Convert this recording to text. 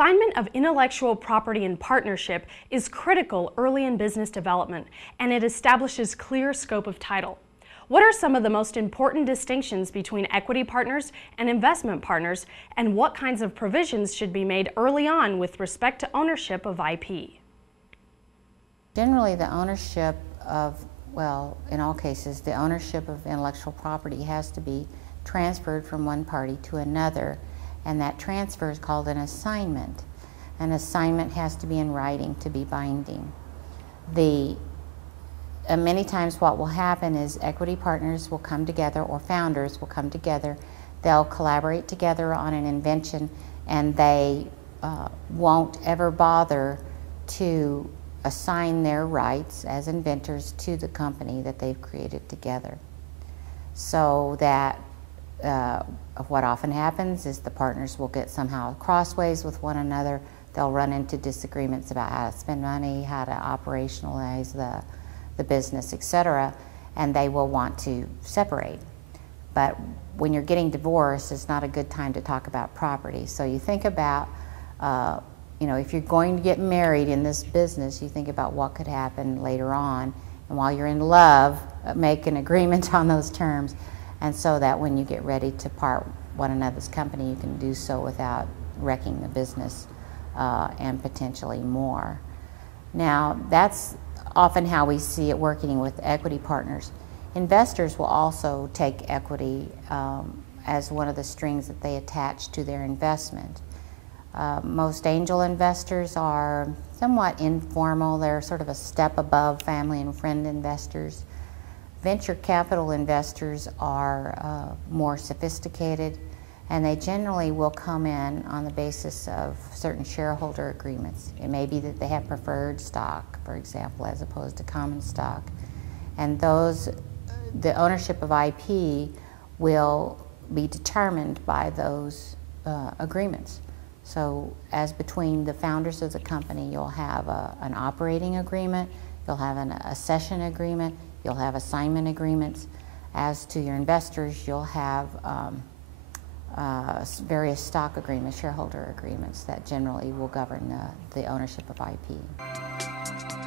assignment of intellectual property in partnership is critical early in business development, and it establishes clear scope of title. What are some of the most important distinctions between equity partners and investment partners, and what kinds of provisions should be made early on with respect to ownership of IP? Generally, the ownership of, well, in all cases, the ownership of intellectual property has to be transferred from one party to another, and that transfer is called an assignment. An assignment has to be in writing to be binding. Many times what will happen is equity partners will come together, or founders will come together. They'll collaborate together on an invention, and they won't ever bother to assign their rights as inventors to the company that they've created together. So that what often happens is the partners will get somehow crossways with one another. They'll run into disagreements about how to spend money, how to operationalize the business, etc., and they will want to separate. But when you're getting divorced, it's not a good time to talk about property. So you think about, if you're going to get married in this business, you think about what could happen later on, and while you're in love, make an agreement on those terms, and so that when you get ready to part one another's company, you can do so without wrecking the business and potentially more. Now, that's often how we see it working with equity partners. Investors will also take equity as one of the strings that they attach to their investment. Most angel investors are somewhat informal. They're sort of a step above family and friend investors. Venture capital investors are more sophisticated, and they generally will come in on the basis of certain shareholder agreements. It may be that they have preferred stock, for example, as opposed to common stock. And the ownership of IP will be determined by those agreements. So as between the founders of the company, you'll have an operating agreement, you'll have a session agreement, you'll have assignment agreements. As to your investors, you'll have various stock agreements, shareholder agreements that generally will govern the ownership of IP.